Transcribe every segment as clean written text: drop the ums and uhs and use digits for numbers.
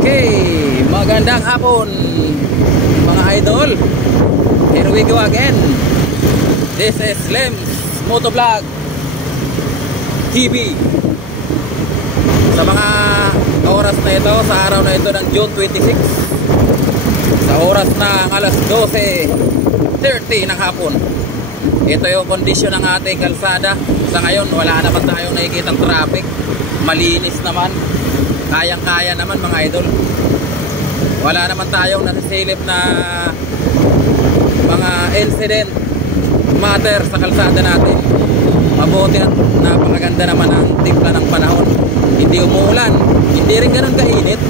Okay, magandang hapon mga idol. Here we go again. This is Lems Motovlog TV. Sa mga oras na ito, sa araw na ito ng June 26, sa oras ng alas 12:30 ng hapon, ito yung kondisyon ng ating kalsada. Sa ngayon, wala naman tayong nakikitang traffic. Malinis naman. Kayang-kaya naman mga idol. Wala naman tayong nasisilip na mga incident matter sa kalsada natin. Mabuti at napakaganda naman ang timpla ng panahon. Hindi umuulan, hindi rin ganun kainit.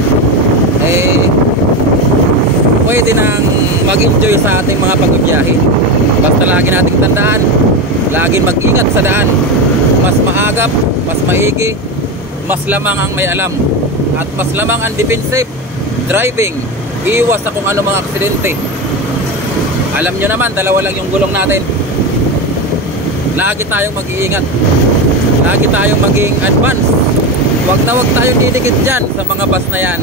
Pwede nang mag-enjoy sa ating mga pagbibiyahe. Basta lagi nating tandaan, lagi mag-ingat sa daan. Mas maagap, mas maigi, mas lamang ang may alam, at mas lamang ang defensive driving. Iwas sa kung ano mga aksidente. Alam nyo naman, dalawa lang yung gulong natin. Lagi tayong mag-iingat, lagi tayong maging advance. Wag na wag tayong didikit dyan sa mga bus na yan,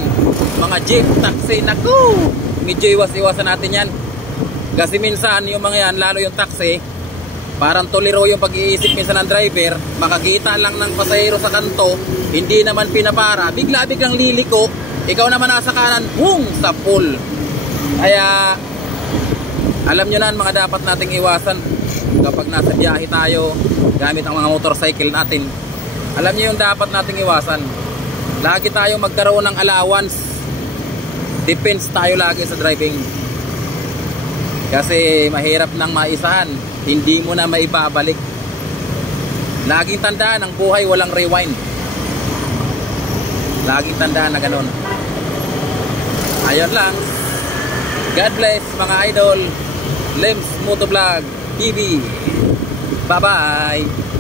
mga jeep, taxi. Naku, medyo iwas-iwasan natin yan. Kasi minsan yung mga yan, lalo yung taxi, parang tolero yung pag-iisip minsan ng driver. Makakita lang ng pasahero sa kanto, hindi naman pinapara, bigla-biglang liliko, ikaw naman nasa kanan, sa pool. Kaya alam nyo na mga dapat nating iwasan kapag nasa biyahe tayo gamit ang mga motorcycle natin. Alam nyo yung dapat nating iwasan, lagi tayong magkaroon ng allowance. Depends tayo lagi sa driving, kasi mahirap nang maisahan, hindi mo na maibabalik. Laging tandaan, ang buhay walang rewind. Laging tandaan na ganun. Ayun lang. God bless mga idol. Lems Motovlog TV. Bye bye.